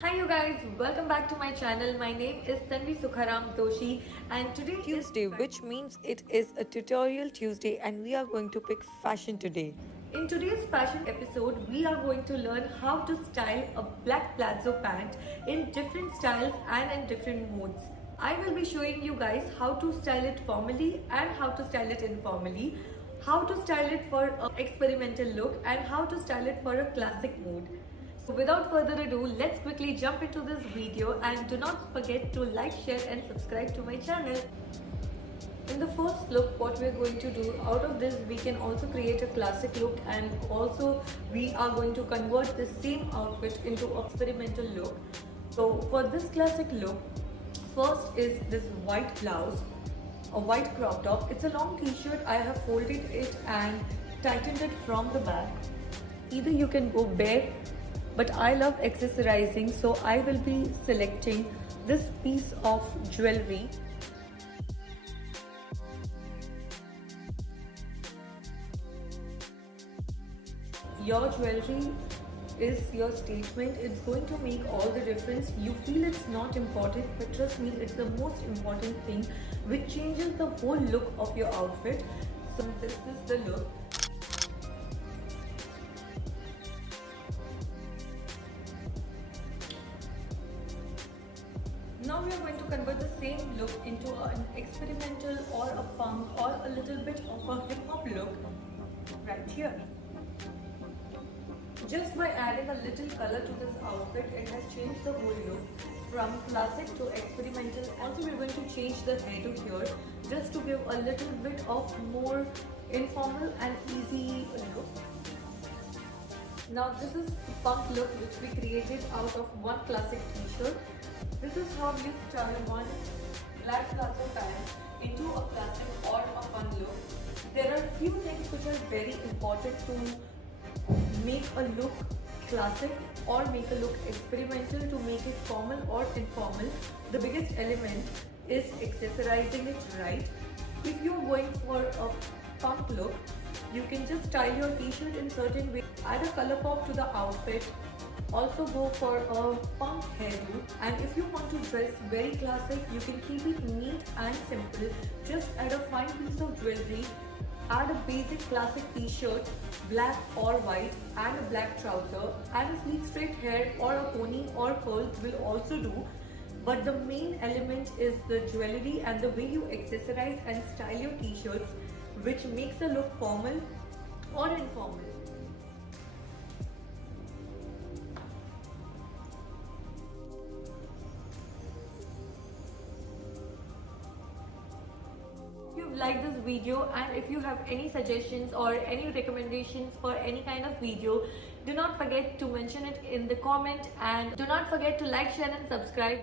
Hi you guys, welcome back to my channel. My name is Tanvi Doshi and today Tuesday, which means it is a tutorial Tuesday, and we are going to pick fashion today. in today's fashion episode we are going to learn how to style a black palazzo pant in different styles and in different modes. I will be showing you guys how to style it formally and how to style it informally, how to style it for a experimental look and how to style it for a classic mode. So without further ado, let's quickly jump into this video and do not forget to like, share and subscribe to my channel. In the first look, what we're going to do, out of this we can also create a classic look, and also we are going to convert the same outfit into an experimental look. So for this classic look, first is this white blouse, a white crop top. It's a long t-shirt. I have folded it and tightened it from the back. Either you can go bare, but I love accessorizing, so I will be selecting this piece of jewelry. Your jewelry is your statement. It's going to make all the difference. You feel it's not important, but trust me, it's the most important thing which changes the whole look of your outfit. So this is the look. Now we are going to convert the same look into an experimental or a punk or a little bit of a hip hop look right here. Just by adding a little color to this outfit, it has changed the whole look from classic to experimental. Also, we're going to change the hairdo here just to give a little bit of more informal and easy look. Now this is the punk look which we created out of one classic t-shirt. This is how you style one black palazzo pant into a classic or a fun look. There are few things which are very important to make a look classic or make a look experimental, to make it formal or informal. The biggest element is accessorizing it right. If you're going for a punk look, you can just style your t-shirt in certain way, add a color pop to the outfit, also go for a punk hairdo. And if you want to dress very classic, you can keep it neat and simple. Just add a fine piece of jewelry, add a basic classic t-shirt, black or white, and a black trouser, and a sleek straight hair or a pony or curls will also do. But the main element is the jewelry and the way you accessorize and style your t-shirts, which makes the look formal or informal. If you've liked this video and if you have any suggestions or any recommendations for any kind of video, do not forget to mention it in the comment, and do not forget to like, share and subscribe.